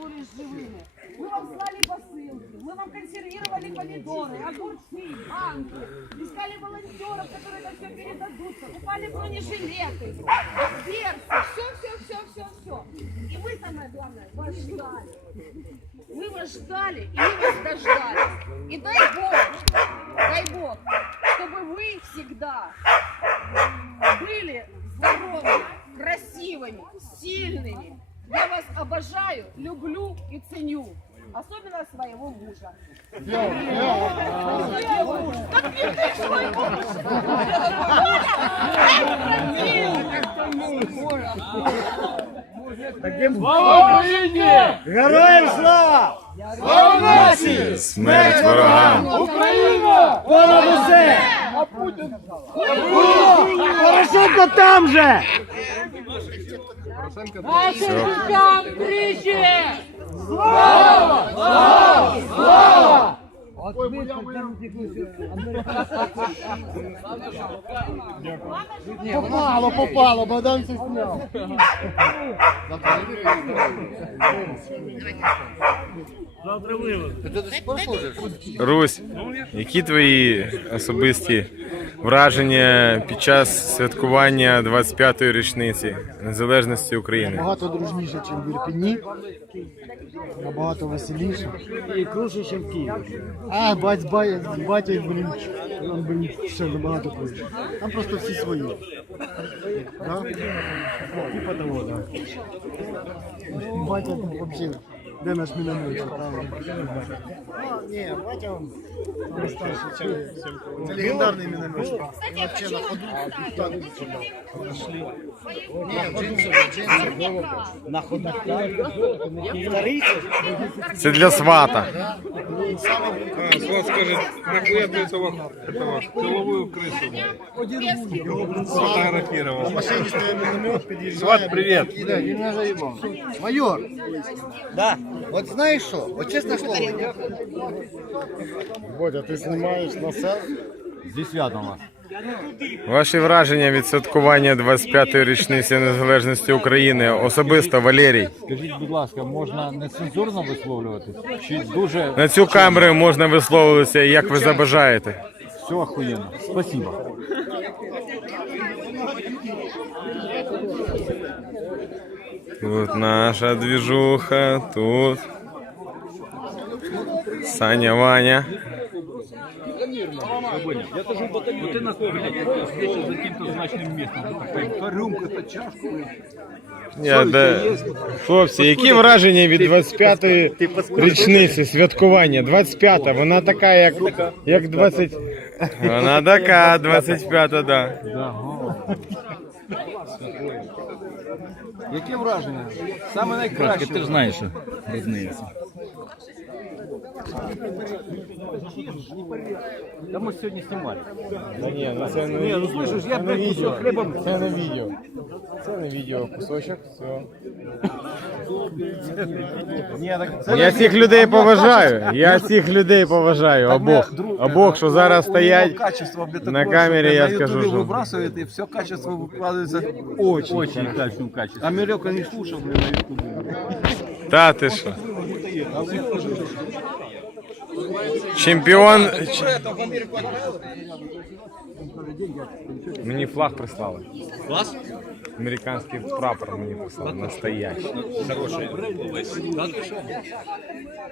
вернулись живыми. Мы вам слали посылки, мы вам консервировали помидоры, огурцы, банки, искали волонтеров, которые это все передадут, покупали бронежилеты, берцы, все, все, все, все, все. И мы, самое главное, вас ждали. Мы вас ждали, и мы вас дождались. И дай Бог, дай Бог, чтобы вы всегда были здоровыми, красивыми, сильными. Я вас обожаю, люблю и ценю. Особенно своего мужа. Как не ты свой муж? Героям слава! Слава нації! Смерть ворогам! Україна! Понад усе! А Путін? Порошенко там же! Все. Попало, попало, Богдан все снял. Русь, які твої особисті враження під час святкування 25-ї річниці незалежності України? Набагато дружніше, ніж в Ірпені. Набагато веселіше. І круче, ніж в Києві. А, бать, з ба- блін, там, блін, все набагато круче. Там просто всі свої. Да? Типа того, да. Батя взагалі, де наш правда? Ну, ні, батя он старший чоловік. Це легендарний. Вообще на ходу так на ходу. Старий це? Це для свата. Сват скажет, нахуя ты этого, этого тыловую крысу сфотографировал? В машині стоїть міномет, під'їжджає. Сват, привет. Він не заїбав. Майор, да. от знаєш що, от чесне слово. Бодя, ти знімаєш на селфі? Зі святом вас. Ваші враження від святкування 25-ї річниці незалежності України особисто Валерій. Скажіть, будь ласка, можна нецензурно висловлюватись? Чи дуже На цю камеру можна висловитися, як ви забажаєте. все охуєнно? Спасибо. Тут наша движуха, тут Саня Ваня. Я тоже батальон. Вот ты нахуй, блядь, встретил за каким-то значным местом. То рюмку, то чашку. Я, да... Хлопці, які враження від 25-ї річниці святкування? 25-та, вона така, як, як 20... Вона така, 25-та, да. Яке враження? Саме найкраще. Ти ж знаєш, різниця. Да ми сьогодні знімали. Ні, ну це не Ні, ну слышиш, я блядь, кусок хлібом. Це не відео. Це не відео, кусочок, все. Я цих людей поважаю. Я цих людей поважаю. Обох. Обох, що зараз стоять. качество где на камере я скажу, что- выбрасывает, и все качество выкладывается очень, Очень хорошо. качественному качестві. Америка не слушал, блин, на ютубе. Та ти що? Чемпіон. Мені флаг прислали. Класс? Американський прапор мені прислали. Настоящий. Хороший.